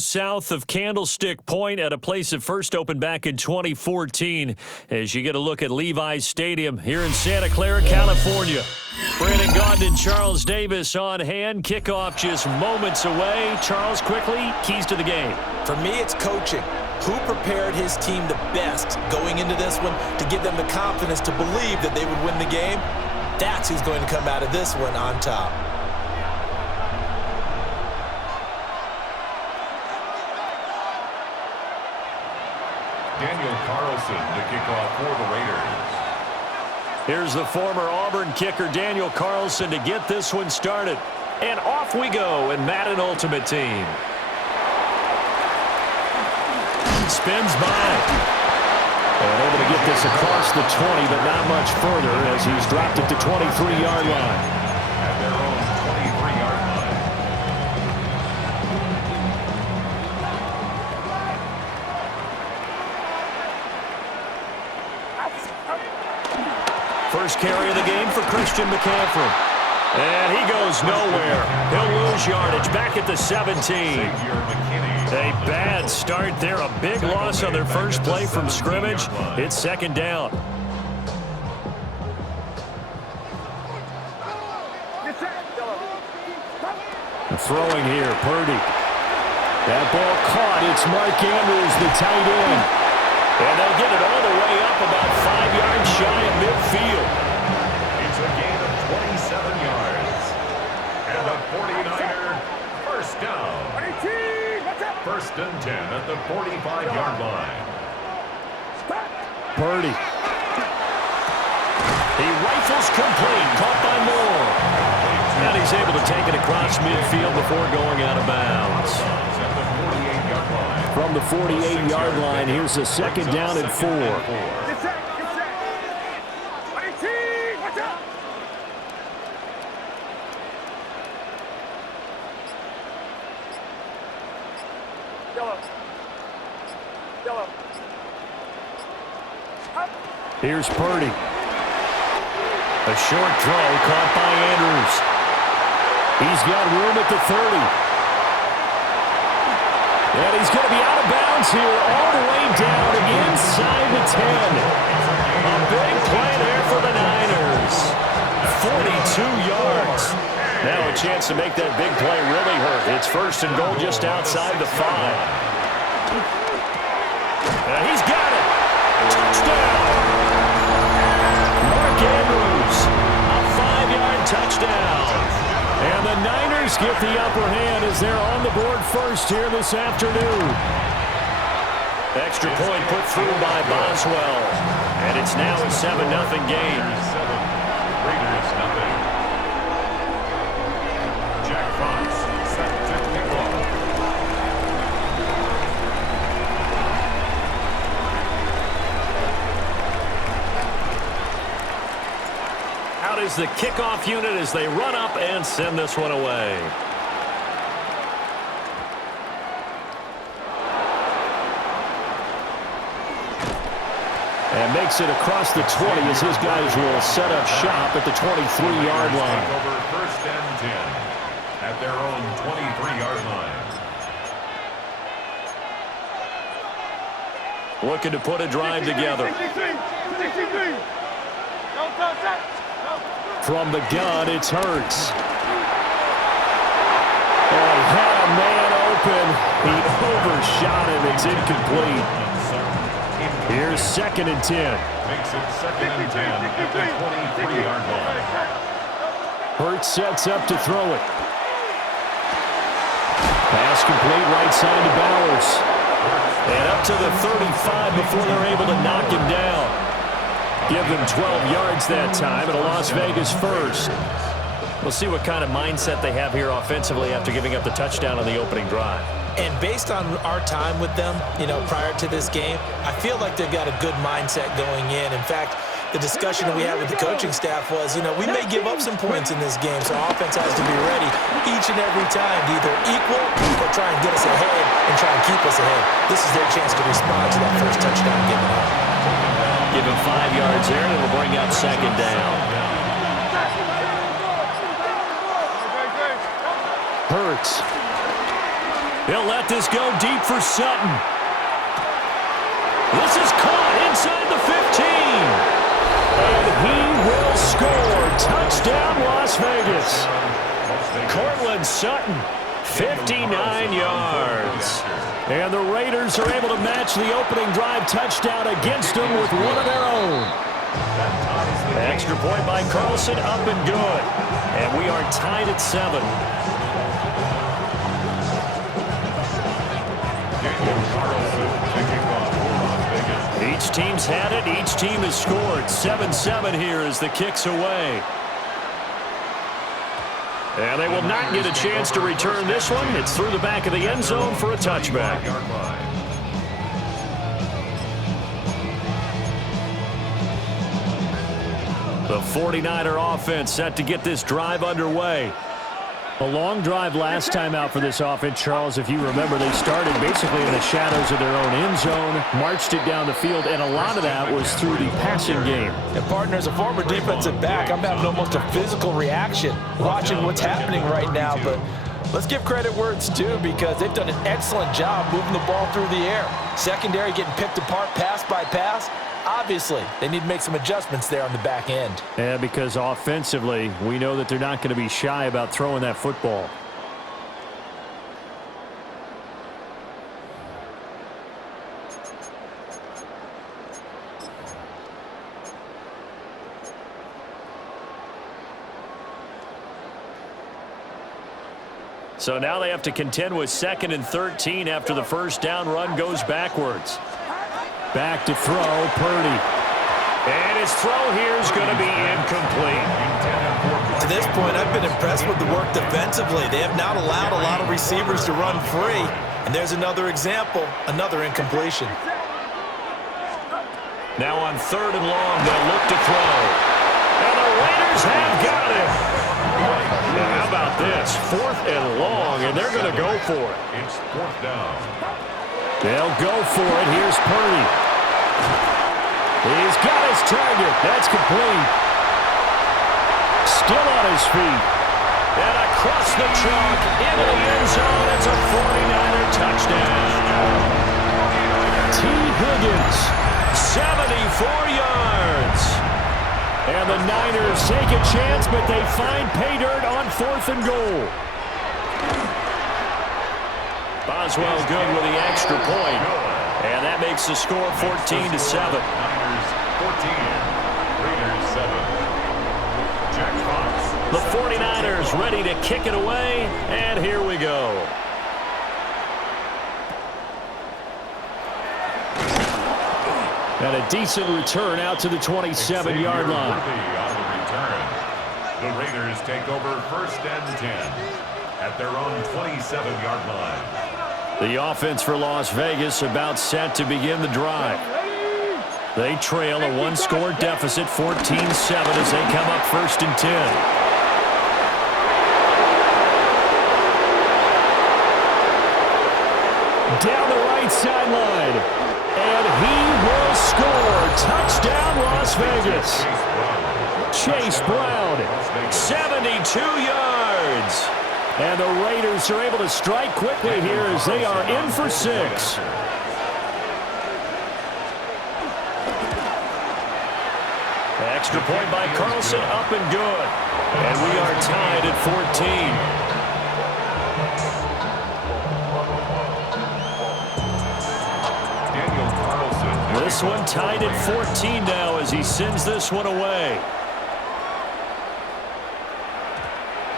South of Candlestick Point at a place that first opened back in 2014 as you get a look at Levi's Stadium here in Santa Clara, California. Brandon Gaudin and Charles Davis on hand. Kickoff just moments away. Charles, quickly, keys to the game. For me, it's coaching. Who prepared his team the best going into this one to give them the confidence to believe that they would win the game? That's who's going to come out of this one on top. Daniel Carlson to kick off for the Raiders. Here's the former Auburn kicker, Daniel Carlson, to get this one started. And off we go in Madden Ultimate Team. Spins by. And able to get this across the 20, but not much further as he's dropped it to 23-yard line. At their own 23-yard line. First carry of the game for Christian McCaffrey. And he goes nowhere. He'll lose yardage back at the 17. A bad start there. A big loss on their first play from scrimmage. It's second down. Throwing here, Purdy. That ball caught. It's Mark Andrews, the tight end. And they'll get it all the way up about 5 yards shy of midfield. It's a gain of 27 yards. And the 49er first down. First and 10 at the 45-yard line. Purdy. He rifles complete. Caught by Moore. And he's able to take it across midfield before going out of bounds. From the 48-yard line, here's a second down and 4. Here's Purdy. A short throw caught by Andrews. He's got room at the 30. And he's going to be out of bounds here all the way down inside the 10. A big play there for the Niners. 42 yards. Now a chance to make that big play really hurt. It's first and goal just outside the 5. And he's got it. Touchdown. Mark Andrews, a 5-yard touchdown. And the Niners get the upper hand as they're on the board first here this afternoon. Extra point put through by Boswell. And it's now a 7-0 game. Raiders nothing. Jack Fox set to kick off. Out is the kickoff unit as they run up and send this one away. And makes it across the 20 as his guys will set up shop at the 23-yard line. Over first and 10 at their own 23-yard line. Looking to put a drive together. From the gun, it's Hurts. Oh, he had a man open. He overshot him. It's incomplete. Here's second and 10. Makes it second and 10 at the 23-yard line. Hurts sets up to throw it. Pass complete right side to Bowers. And up to the 35 before they're able to knock him down. Give them 12 yards that time at a Las Vegas first. We'll see what kind of mindset they have here offensively after giving up the touchdown on the opening drive. And based on our time with them, prior to this game, I feel like they've got a good mindset going in. In fact, the discussion that we had with the coaching staff was, we may give up some points in this game, so our offense has to be ready each and every time to either equal or try and get us ahead and try and keep us ahead. This is their chance to respond to that first touchdown given up. Give him 5 yards there, and it'll bring up second down. Hurts. He'll let this go deep for Sutton. This is caught inside the 15. And he will score. Touchdown, Las Vegas. Cortland Sutton, 59 yards. And the Raiders are able to match the opening drive touchdown against them with one of their own. Extra point by Carlson, up and good. And we are tied at 7. Each team's had it. Each team has scored. 7-7 here as the kick's away. And they will not get a chance to return this one. It's through the back of the end zone for a touchback. The 49er offense set to get this drive underway. A long drive last time out for this offense, Charles. If you remember, they started basically in the shadows of their own end zone, marched it down the field, and a lot of that was through the passing game. And, partner, as a former defensive back, I'm having almost a physical reaction watching what's happening right now. But let's give credit where it's due because they've done an excellent job moving the ball through the air. Secondary getting picked apart pass by pass. Obviously, they need to make some adjustments there on the back end. Yeah, because offensively, we know that they're not going to be shy about throwing that football. So now they have to contend with 2nd and 13 after the first down run goes backwards. Back to throw, Purdy. And his throw here is going to be incomplete. To this point, I've been impressed with the work defensively. They have not allowed a lot of receivers to run free. And there's another example, another incompletion. Now on 3rd and long, they'll look to throw. And the Raiders have got it. Now how about this? 4th and long, and they're going to go for it. It's 4th down. They'll go for it. Here's Purdy. He's got his target. That's complete. Still on his feet. And across the chalk into the end zone. It's a 49er touchdown. T. Higgins, 74 yards. And the Niners take a chance, but they find pay dirt on 4th and goal. Boswell good with the extra point. And that makes the score 14-7. Niners 14, Raiders 7. Jack Fox. The 49ers ready to kick it away, and here we go. And a decent return out to the 27-yard line. On the return. The Raiders take over 1st and 10 at their own 27-yard line. The offense for Las Vegas about set to begin the drive. They trail a 1-score deficit, 14-7, as they come up 1st and 10. Down the right sideline. And he will score. Touchdown, Las Vegas. Chase Brown, 72 yards. And the Raiders are able to strike quickly here as they are in for 6. Extra point by Carlson, up and good. And we are tied at 14. This one tied at 14 now as he sends this one away.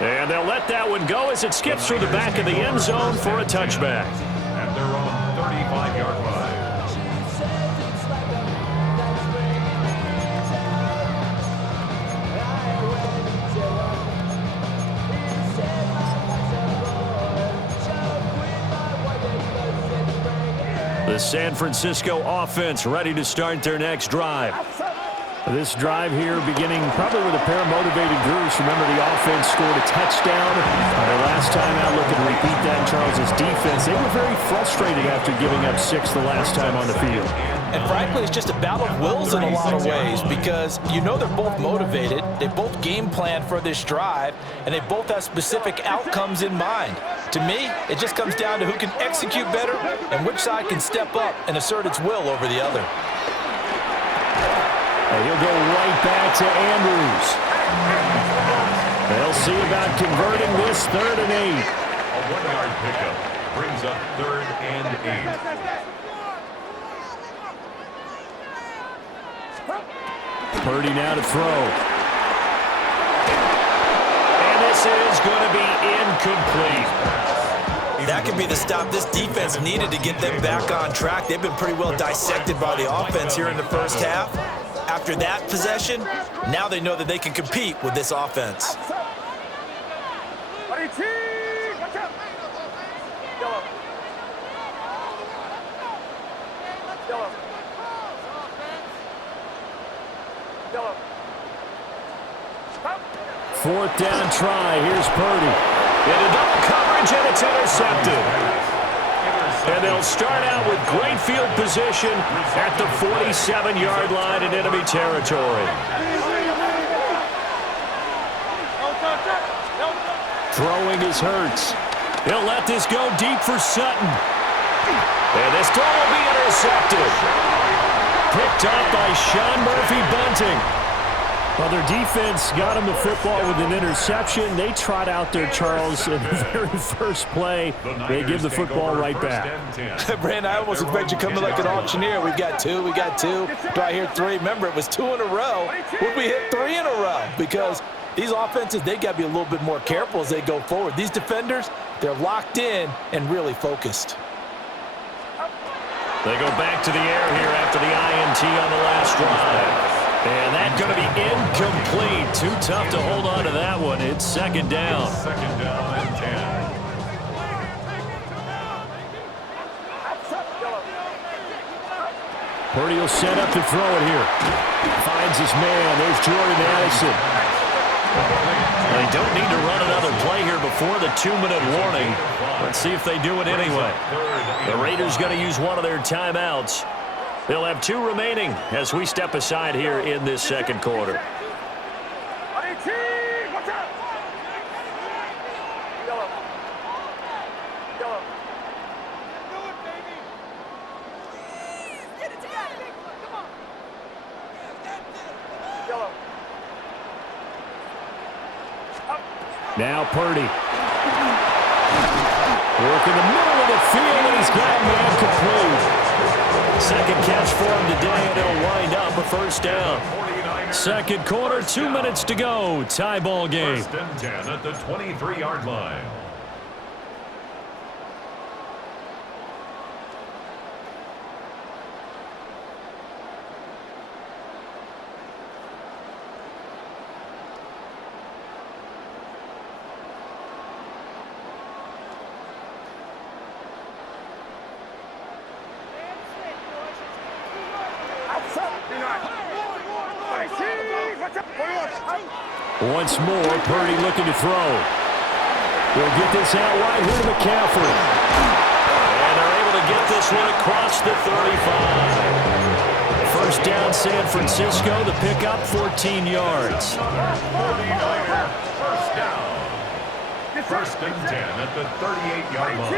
And they'll let that one go as it skips through the back of the end zone for a touchback. At their own 35-yard line. The San Francisco offense ready to start their next drive. This drive here beginning probably with a pair of motivated groups. Remember, the offense scored a touchdown. Their last time out, looking to repeat that. Charles's defense, they were very frustrated after giving up 6 the last time on the field. And frankly, it's just a battle of wills in a lot of ways because you know they're both motivated. They both game plan for this drive, and they both have specific outcomes in mind. To me, it just comes down to who can execute better and which side can step up and assert its will over the other. And he'll go right back to Andrews. They'll see about converting this 3rd and 8. A 1-yard pickup brings up 3rd and 8. Purdy now to throw. And this is going to be incomplete. That could be the stop this defense needed to get them back on track. They've been pretty well dissected by the offense here in the first half. After that possession, now they know that they can compete with this offense. Fourth down try. Here's Purdy. Into double coverage, and it's intercepted. And they'll start out with great field position at the 47-yard line in enemy territory. Throwing is Hurts. He'll let this go deep for Sutton. And this throw will be intercepted. Picked up by Sean Murphy-Bunting. Well, their defense got him the football with an interception. They trot out there, Charles, in the very first play. They give the football right back. Brandon, I almost expect you coming like an auctioneer. We got two. Do I hear 3? Remember, it was 2 in a row. Would we hit 3 in a row? Because these offenses, they got to be a little bit more careful as they go forward. These defenders, they're locked in and really focused. They go back to the air here after the INT on the last drive. And that's going to be incomplete. Too tough to hold on to that one. It's 2nd down. 2nd down and 10. Purdy will set up to throw it here. Finds his man. There's Jordan Addison. They don't need to run another play here before the 2-minute warning. Let's see if they do it anyway. The Raiders going to use one of their timeouts. They'll have 2 remaining as we step aside here in this 2nd quarter. Now Purdy. Work in the middle of the field, and he's got man complete. 2nd catch for him today, and it'll wind up a 1st down. 2nd quarter, 2 minutes to go. Tie ball game. 1st and 10 at the 23-yard line. Once more, Purdy looking to throw. He'll get this out wide here to McCaffrey. And they're able to get this one across the 35. 1st down, San Francisco. The pickup, 14 yards. 49er, 1st down. 1st and 10 at the 38-yard line.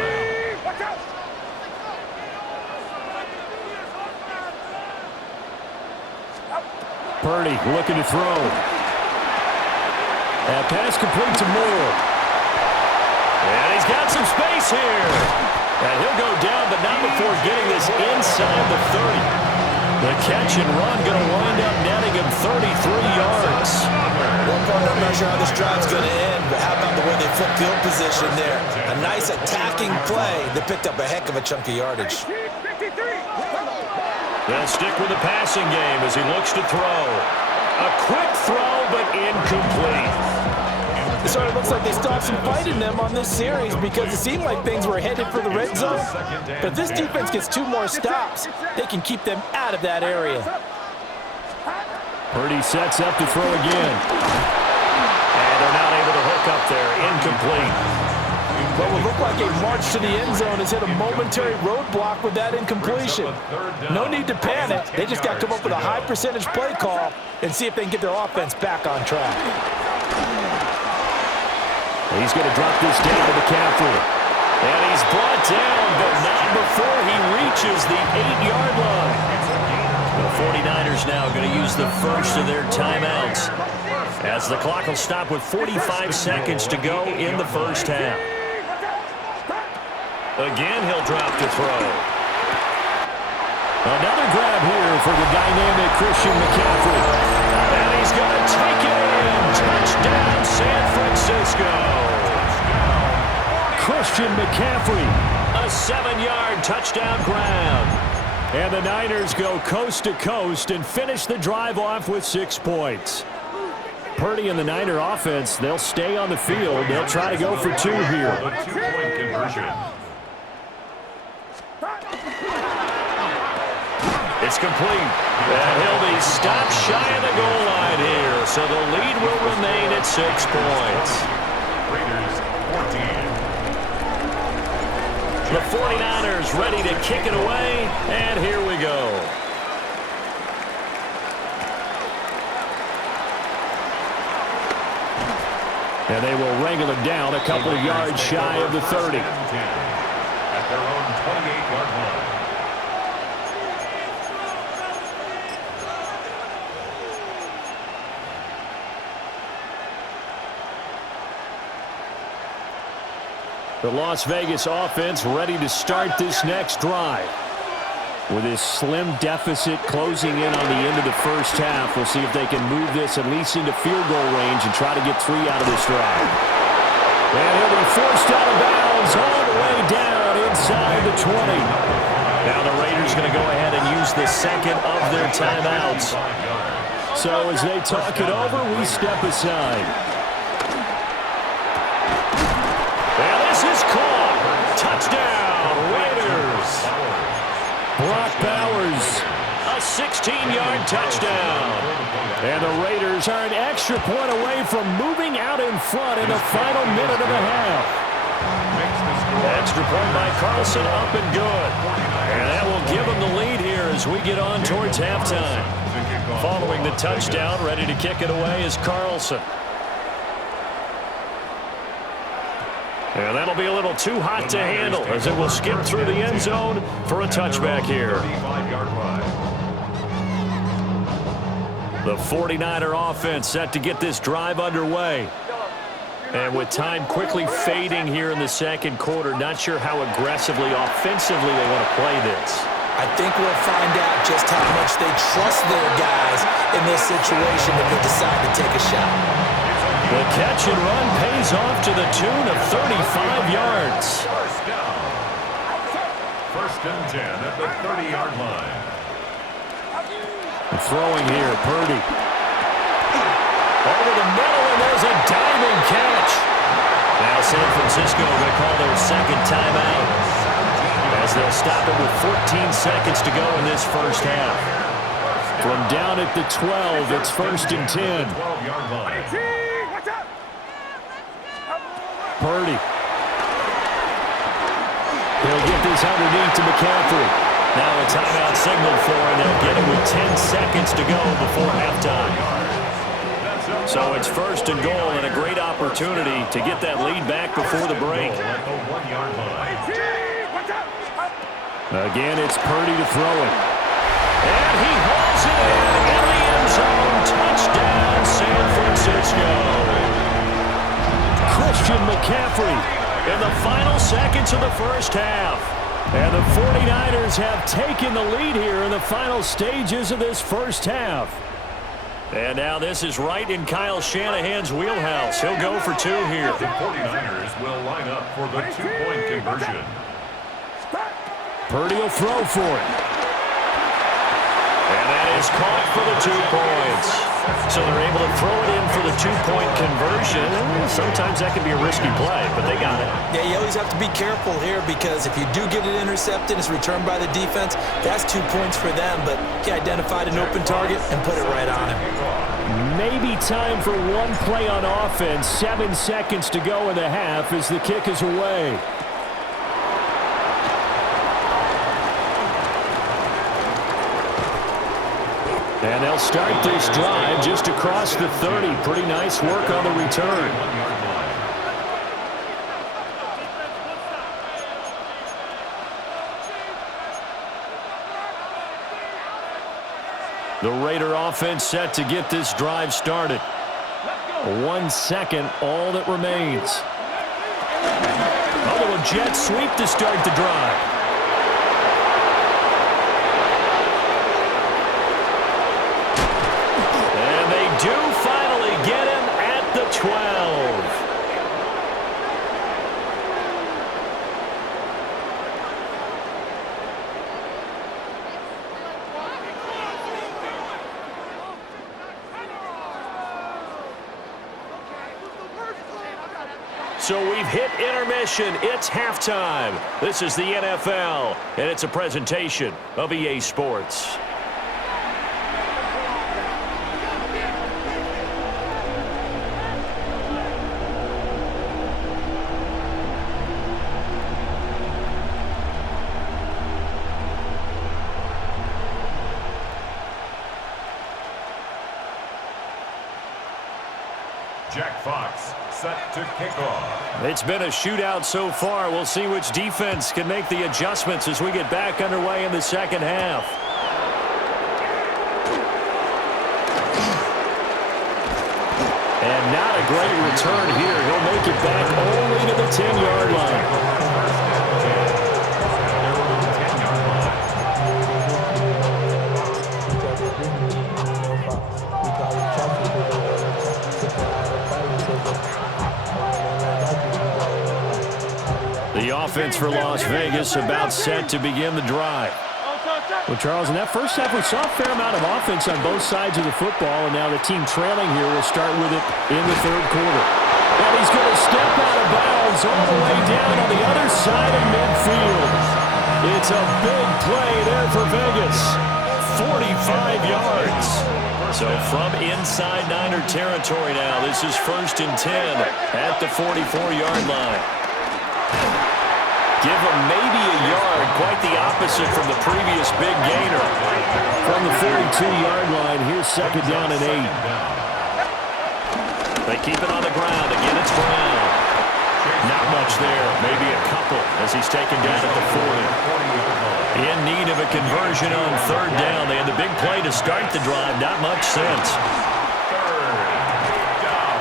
Purdy looking to throw. That pass complete to Moore. And he's got some space here. And he'll go down, but not before getting this inside the 30. The catch and run going to wind up netting him 33 yards. One part, I'm not sure how this drive's going to end, but how about the way they flip field position there? A nice attacking play that picked up a heck of a chunk of yardage. They'll stick with the passing game as he looks to throw. A quick throw, but incomplete. It sort of looks like they still have some fight in them on this series because it seemed like things were headed for the red zone. But if this defense gets 2 more stops, they can keep them out of that area. Purdy sets up to throw again. And they're not able to hook up there. Incomplete. What would look like a march to the end zone has hit a momentary roadblock with that incompletion. No need to panic. They just got to come up with a high percentage play call and see if they can get their offense back on track. He's going to drop this down to McCaffrey. And he's brought down, but not before he reaches the 8-yard line. The 49ers now going to use the first of their timeouts, as the clock will stop with 45 seconds to go in the first half. Again, he'll drop to throw. Another grab here for the dynamic Christian McCaffrey. And he's going to take it in. Touchdown, San Francisco. Christian McCaffrey, a 7-yard touchdown grab. And the Niners go coast to coast and finish the drive off with 6 points. Purdy and the Niner offense, they'll stay on the field. They'll try to go for 2 here. The 2-point conversion. It's complete. And he'll be stopped shy of the goal line here. So the lead will remain at 6 points. Raiders 14. The 49ers ready to kick it away. And here we go. And they will wrangle it down a couple of yards shy of the 30. At their own 28-yard line. The Las Vegas offense ready to start this next drive. With this slim deficit closing in on the end of the first half, we'll see if they can move this at least into field goal range and try to get 3 out of this drive. And he'll be forced out of bounds all the way down inside the 20. Now the Raiders going to go ahead and use the second of their timeouts. So as they talk it over, we step aside. And this is caught. Touchdown, Raiders. Brock Bowers, a 16-yard touchdown. And the Raiders are an extra point away from moving out in front in the final minute of the half. Extra point by Carlson, up and good. And that will give them the lead here as we get on towards halftime. Following the touchdown, ready to kick it away is Carlson. And that'll be a little too hot to handle as it will skip through the end zone for a touchback here. The 49er offense set to get this drive underway. And with time quickly fading here in the second quarter, not sure how aggressively, offensively they want to play this. I think we'll find out just how much they trust their guys in this situation if they decide to take a shot. The catch and run pays off to the tune of 35 yards. First down. First and 10 at the 30-yard line. Throwing here, Purdy. Over the middle, and there's a diving catch. Now San Francisco going to call their second timeout, as they'll stop it with 14 seconds to go in this first half. From down at the 12, it's first and 10. 12-yard line. Purdy. He'll get this underneath to McCaffrey. Now a timeout signal for him. They'll get it with 10 seconds to go before halftime. So it's first and goal and a great opportunity to get that lead back before the break. Again, it's Purdy to throw it. And he hauls it in the end zone. Touchdown, San Francisco. Christian McCaffrey in the final seconds of the first half. And the 49ers have taken the lead here in the final stages of this first half. And now this is right in Kyle Shanahan's wheelhouse. He'll go for 2 here. The 49ers will line up for the 2-point conversion. Purdy will throw for it. And that is caught for the 2 points. So they're able to throw it in for the two-point conversion. Sometimes that can be a risky play, but they got it. Yeah, you always have to be careful here because if you do get it intercepted, it's returned by the defense, that's 2 points for them. But he identified an open target and put it right on him. Maybe time for one play on offense. 7 seconds to go in the half as the kick is away. And they'll start this drive just across the 30. Pretty nice work on the return. The Raider offense set to get this drive started. 1 second, all that remains. A little jet sweep to start the drive. Do finally get him at the 12. So we've hit intermission. It's halftime. This is the NFL, and it's a presentation of EA Sports. Jack Fox set to kick off. It's been a shootout so far. We'll see which defense can make the adjustments as we get back underway in the second half. And not a great return here. He'll make it back only to the 10-yard line. The offense for Las Vegas about set to begin the drive. Well, Charles, in that first half, we saw a fair amount of offense on both sides of the football, and now the team trailing here will start with it in the third quarter. And he's going to step out of bounds all the way down on the other side of midfield. It's a big play there for Vegas. 45 yards. So from inside Niner territory now, this is 1st and 10 at the 44-yard line. Give him maybe a yard, quite the opposite from the previous big gainer. From the 42-yard line, here's 2nd down and 8. They keep it on the ground. Again, it's Brown. Not much there, maybe a couple as he's taken down at the 40. In need of a conversion on 3rd down. They had the big play to start the drive. Not much sense.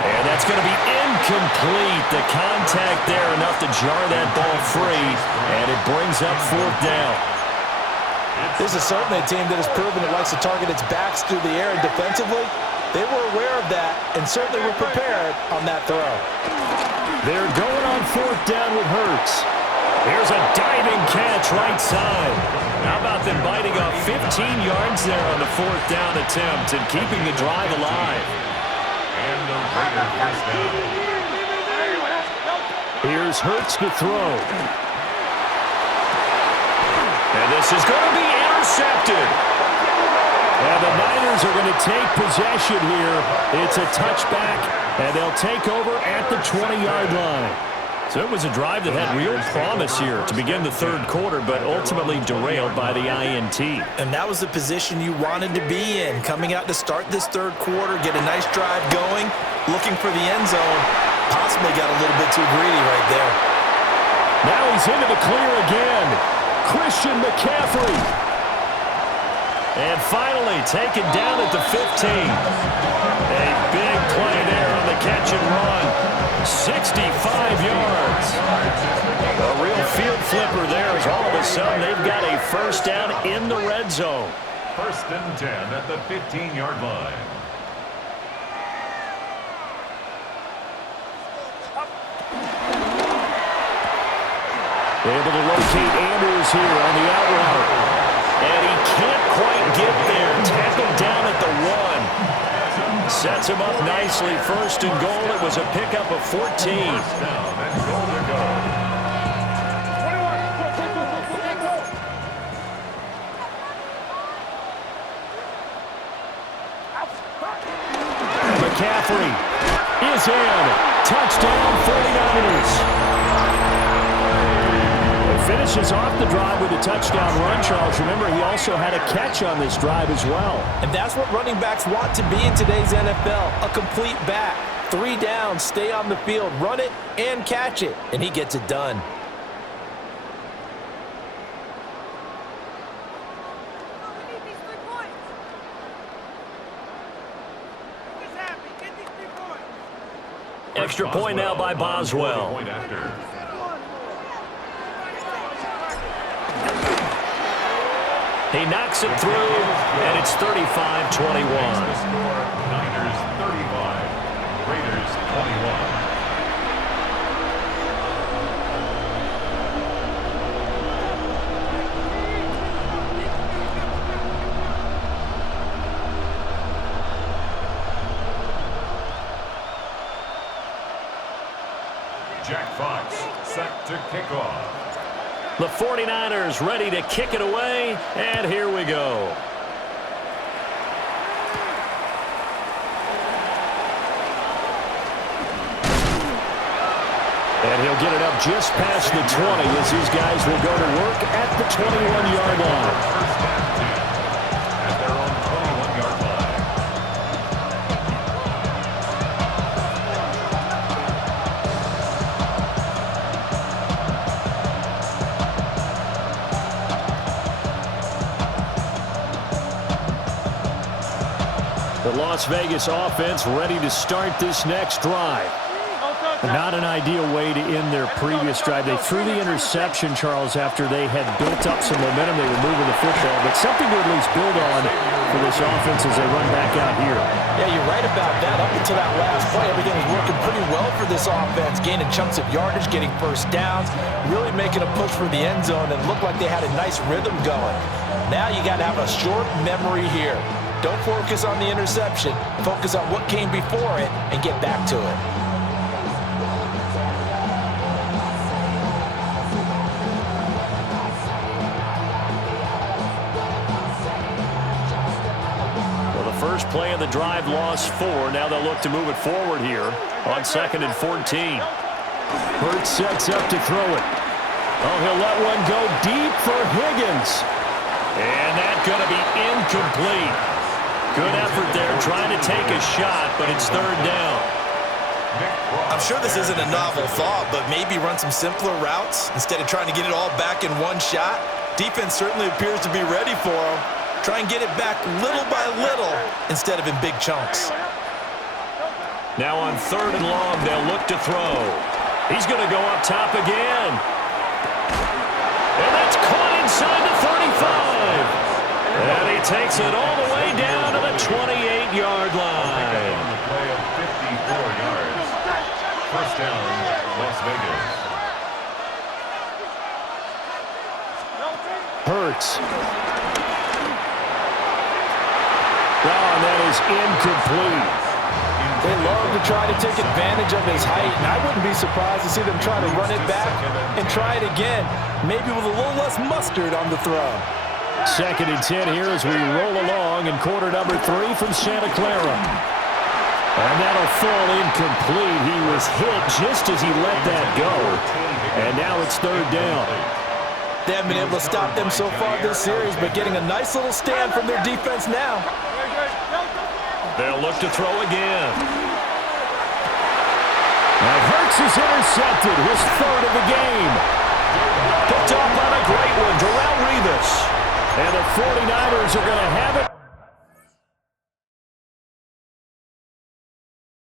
And that's going to be incomplete. The contact there enough to jar that ball free, and it brings up 4th down. This is certainly a team that has proven it likes to target its backs through the air, and defensively, they were aware of that and certainly were prepared on that throw. They're going on 4th down with Hurts. Here's a diving catch right side. How about them biting off 15 yards there on the 4th down attempt and keeping the drive alive? And the Raider first down. Here's Hurts to throw. And this is going to be intercepted. And the Niners are going to take possession here. It's a touchback, and they'll take over at the 20-yard line. So it was a drive that had real promise here to begin the third quarter, but ultimately derailed by the INT. And that was the position you wanted to be in, coming out to start this third quarter, get a nice drive going, looking for the end zone. Possibly got a little bit too greedy right there. Now he's into the clear again. Christian McCaffrey. And finally taken down at the 15. A big play there on the catch and run. 65 yards. A real field flipper there as all of a sudden they've got a first down in the red zone. 1st and 10 at the 15-yard line. Able to locate Andrews here on the out route. And he can't quite get there. Tackled down at the 1. Sets him up nicely. First and goal. It was a pickup of 14. First down and goal to go. McCaffrey is in. Touchdown 49ers. Finishes off the drive with a touchdown run, Charles. Remember, he also had a catch on this drive as well. And that's what running backs want to be in today's NFL, a complete back. 3 downs, stay on the field, run it, and catch it, and he gets it done. Extra point now by Boswell. He knocks it through, and it's 35-21. The score, Niners 35, Raiders 21. Jack Fox set to kick off. The 49ers ready to kick it away, and here we go. And he'll get it up just past the 20 as these guys will go to work at the 21-yard line. First and 10 at their own 21-yard line. The Las Vegas offense ready to start this next drive. Not an ideal way to end their previous drive. They threw the interception, Charles, after they had built up some momentum. They were moving the football, but something to at least build on for this offense as they run back out here. Yeah, you're right about that. Up until that last play, everything was working pretty well for this offense, gaining chunks of yardage, getting first downs, really making a push for the end zone, and looked like they had a nice rhythm going. Now you got to have a short memory here. Don't focus on the interception. Focus on what came before it and get back to it. Well, the first play of the drive lost 4. Now they'll look to move it forward here on 2nd and 14. Hurts sets up to throw it. Oh, he'll let one go deep for Higgins. And that's going to be incomplete. Good effort there, trying to take a shot, but it's 3rd down. I'm sure this isn't a novel thought, but maybe run some simpler routes instead of trying to get it all back in one shot. Defense certainly appears to be ready for him. Try and get it back little by little instead of in big chunks. Now on 3rd and long, they'll look to throw. He's going to go up top again. And that's caught inside the 35. And he takes it all the way down to the 28-yard line. On the play of 54 yards. First down, Las Vegas. Hurts. Oh, and that is incomplete. They love to try to take advantage of his height, and I wouldn't be surprised to see them try to run it back and try it again, maybe with a little less mustard on the throw. 2nd and 10 here as we roll along in quarter number 3 from Santa Clara. And that'll fall incomplete. He was hit just as he let that go. And now it's 3rd down. They haven't been able to stop them so far this series, but getting a nice little stand from their defense now. They'll look to throw again. And Hurts is intercepted, his 3rd of the game. Picked off on a great one, Darrelle Revis. And the 49ers are going to have it